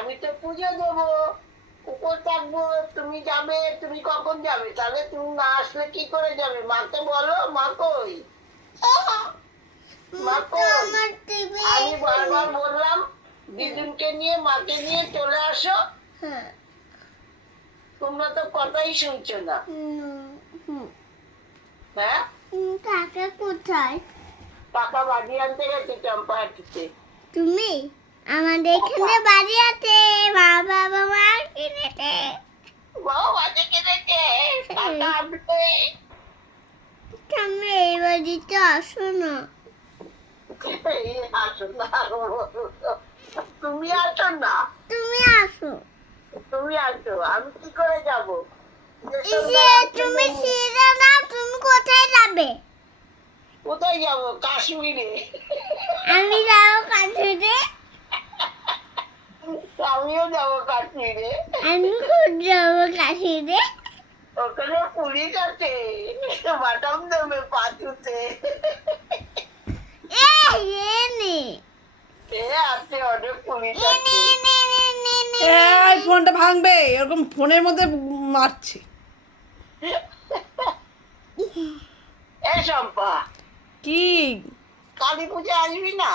আমি তো পুজো দেবো, উপর থাকবো, তুমি যাবে, তুমি কখন যাবে? তাহলে তুমি না আসলে কি করে যাবে? মাকে বলো, মা কই? মা কই? আমি বারবার বললাম দিদুনকে নিয়ে মাকে নিয়ে চলে আসো, তোমরা তো কথাই শুনছো না। হ্যাঁ, কাকা কোথায়? টাকা বাড়ি আনতে গেছে চম্পাহাটিতে। তুমি আমাদের এখানে বাড়ি আছে, বাবা বাবা কিনেছে। বাবা বাজে কেটেছে, টাকা আনতে। তুমি এই বাড়িতে আসো না। এই আসো না, তুমি আসো না, তুমি আসো। তুমি আসো, আমি কি করে যাবো? তুমি সিধা না, তুমি কোথায় যাবে? কোথায় যাবো? কাশ্মীরে। আমি যাবো কাশ্মীরে। আমিও যাবো কাশ্মীরে। আমি খুব যাবো কাশ্মীরে। ওখানে পুলিশ আছে, বাটাম দেবে পাঁচুতে। এ আছে, অনেক পুলিশ আছে। এই ফোনটা ভাঙবে, এরকম ফোনের মধ্যে মারছে। এ শম্পা, কি? কালী পূজা আসবি না?